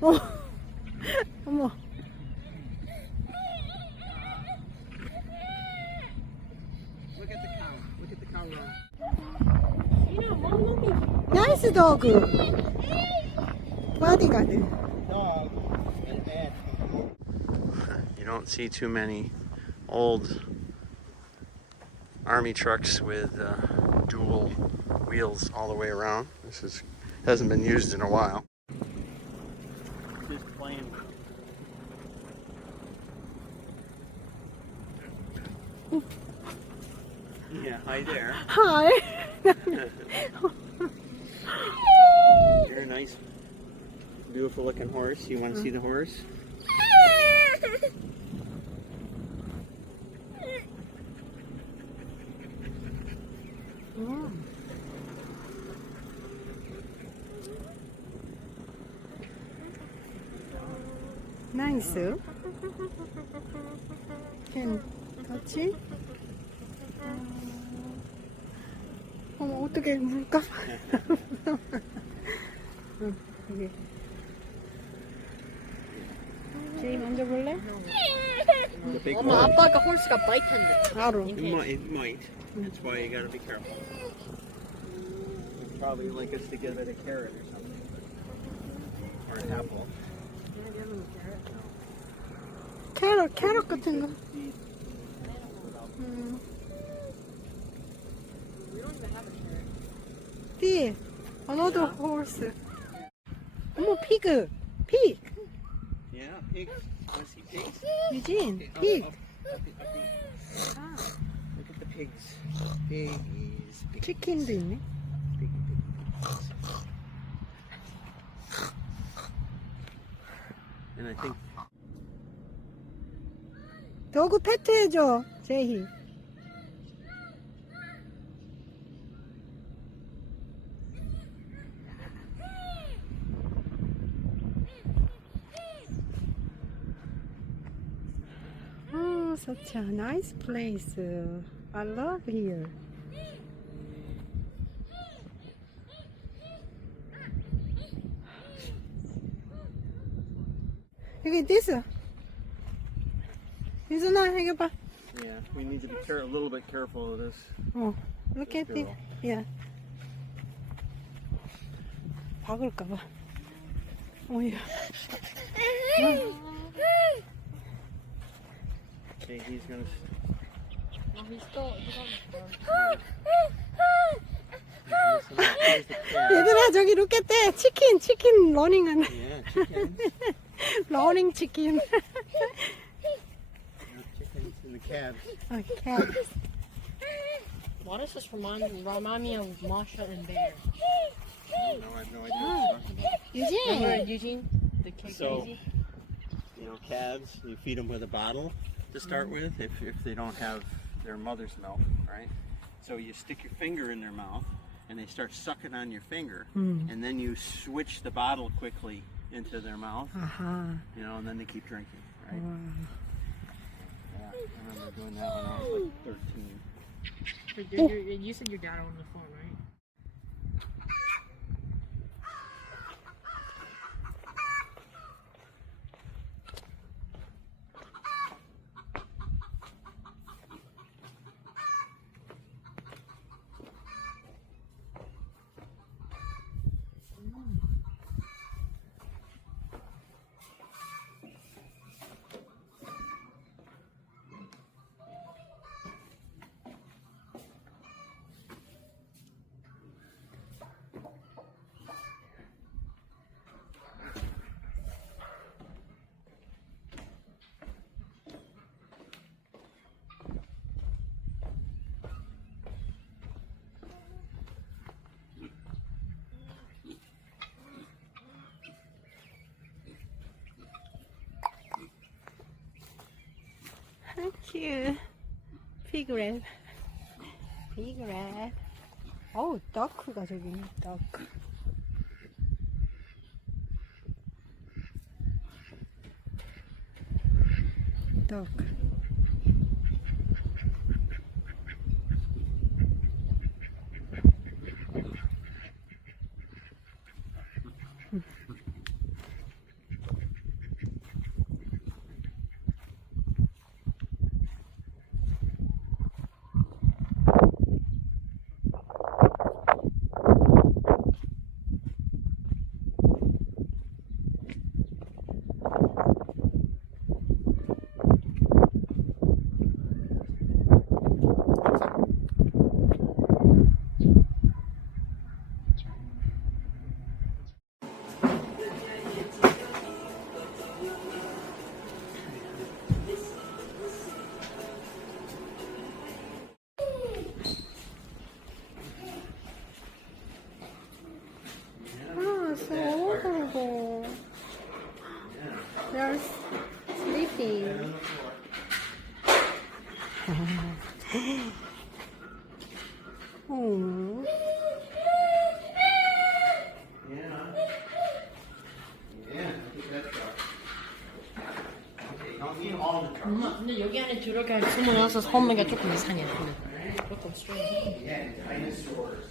어, 어머. Look at the cow. Look at the cow run. 나이스 도그. 바디가드. Dog and bad. You don't see too many old army trucks with dual wheels all the way around. This hasn't been used in a while. Just plain. Yeah, hi there. Hi. You're a nice, beautiful looking horse. You want to see the horse? 나이스. Can touch it? 어머, 어떻게 물까? 응, 여기. 제이 만져볼래? The big 엄마 one. 아빠가 홀스가 바이트인데. 바로. It might. That's why you gotta be careful. They'd probably like us to give it a carrot or something. Or an apple. 캐럿 같은 거. We don't even have a carrot. 띠. Another horse. 어머, 피그. 픽. Yeah, pigs. Want to see pigs? 유진, Okay, 픽. up. Look at the pigs. Piggies. 치킨도 있네. Piggy. And I think 도구 패트 해줘, 제이. Oh, such a nice place. I love here. 여기 this. 유준아, 이거 봐. yeah, we need to be a little bit careful of this. 어, look at it. Yeah. 박을까봐. 어이야. Okay, he's gonna. Oh, he's on the Here's the cat. 얘들아, 저기 look at that. 치킨 러닝하는. Yeah, chickens. 러닝 치킨. Chickens and the calves. Okay. Why does this remind me of Masha and Bear? No, I have no idea what you're talking about. Remember 유진. Eugene? The kid So- crazy? You know, calves, you feed them with a bottle to start with if they don't have their mother's milk, right? So you stick your finger in their mouth and they start sucking on your finger, and then you switch the bottle quickly into their mouth, 아하. you know, and then they keep drinking, right? 와. Yeah, I remember doing that when I was like 13. You said your dad on the phone, right? How cute. 피그렛. 피그렛. 어우, 더크가 저기 있네, 더크. 더크. 근데 여기 안에 들어갈 숨어나서 섬기가 조금 이상해. 근데 조금 strange. Yeah, dinosaurs.